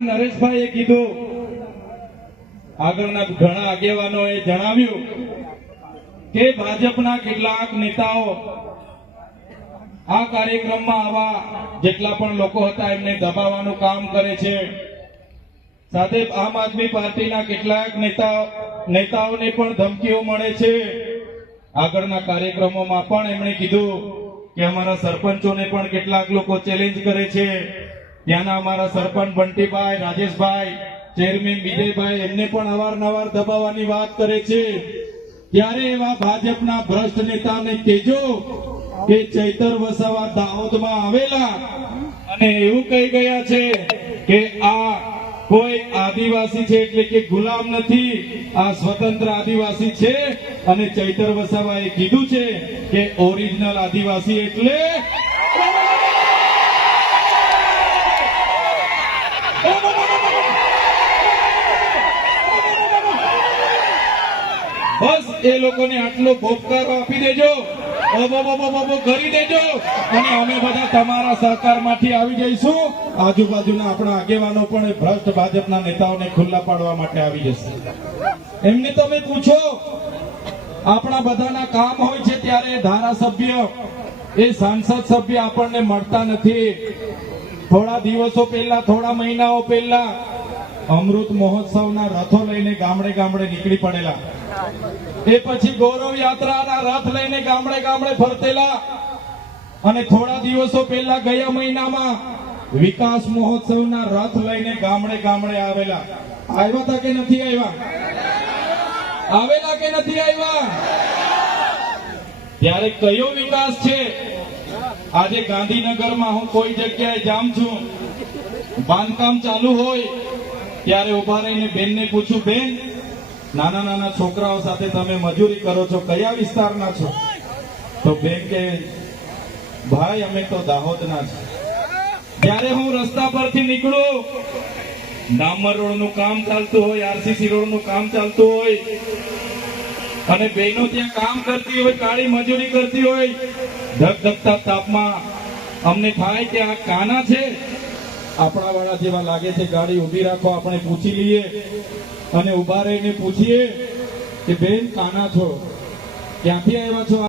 નરેશભાઈએ કીધું, આગળના ઘણા આગેવાનોએ જણાવ્યું કે ભાજપના કેટલાક નેતાઓ આ કાર્યક્રમમાં આવા જેટલા પણ લોકો હતા એમને દબાવવાનું કામ કરે છે. સાથે આમ આદમી પાર્ટીના કેટલાક નેતાઓને પણ ધમકીઓ મળે છે. આગળના કાર્યક્રમોમાં પણ એમણે કીધું કે અમારા સરપંચોને પણ કેટલાક લોકો ચેલેન્જ કરે છે. ત્યાંના અમારા સરપંચ બંટીભાઈ, રાજેશભાઈ, ચેરમેન વિજયભાઈ એમને પણ અવારનવાર દબાવવાની વાત કરે છે. ત્યારે એવા ભાજપના ભ્રષ્ટ નેતાને કહેજો કે ચૈતર વસાવા દાહોદમાં આવેલા અને એવું કહી ગયા છે કે આ કોઈ આદિવાસી છે એટલે કે ગુલામ નથી, આ સ્વતંત્ર આદિવાસી છે. અને ચૈતર વસાવાએ કીધું છે કે ઓરિજિનલ આદિવાસી એટલે બસ એ લોકોને આટલો ભોપકારો આપી દેજો, કરી દેજો અને અમે બધા તમારા સહકારમાંથી આવી જઈશું. આજુબાજુના આપણા આગેવાનો પણ ભ્રષ્ટ ભાજપના નેતાઓને ખુલ્લા પાડવા માટે આવી જશે. એમને તમે પૂછો, આપણા બધાના કામ હોય છે ત્યારે ધારાસભ્ય એ સાંસદ સભ્ય આપણને મળતા નથી. થોડા દિવસો પહેલા, થોડા મહિનાઓ પહેલા અમૃત મહોત્સવના રથો લઈને ગામડે ગામડે નીકળી પડેલા. એ પછી ગૌરવ યાત્રાના રથ લઈને ગામડે ગામડે ફરતેલા. અને થોડા દિવસો પહેલા ગયા મહિનામાં વિકાસ મહોત્સવના રથ લઈને ગામડે ગામડે આવેલા. આવ્યા હતા કે નથી આવ્યા? આવેલા કે નથી આવ્યા? ત્યારે કયો વિકાસ છે? આજે ગાંધીનગરમાં હું કોઈ જગ્યાએ જામ છું, બાંધકામ ચાલુ હોય ત્યારે ઉભા રહીને બેનને પૂછું, બેન નાના નાના છોકરાઓ સાથે તમે મજૂરી કરો છો, કયા વિસ્તારના છો? તો બેન કે ભાઈ અમે તો દાહોદના છે. જ્યારે હું રસ્તા પરથી નીકળું, ડામર રોડનું કામ ચાલતું હોય, આરસીસી રોડનું કામ ચાલતું હોય અને બહેનો ત્યાં કામ કરતી હોય, કાળી મજૂરી કરતી હોય, ધગધગતા તાપમાં અમને થાય કે આ કાના છે, આપણા વાળા જેવા લાગે છે, ગાડી ઉભી રાખો, આપણે પૂછી લઈએ. અને ઉભા રહીને પૂછીએ કે બેન કાના છો, ક્યાંથી આવ્યા છો?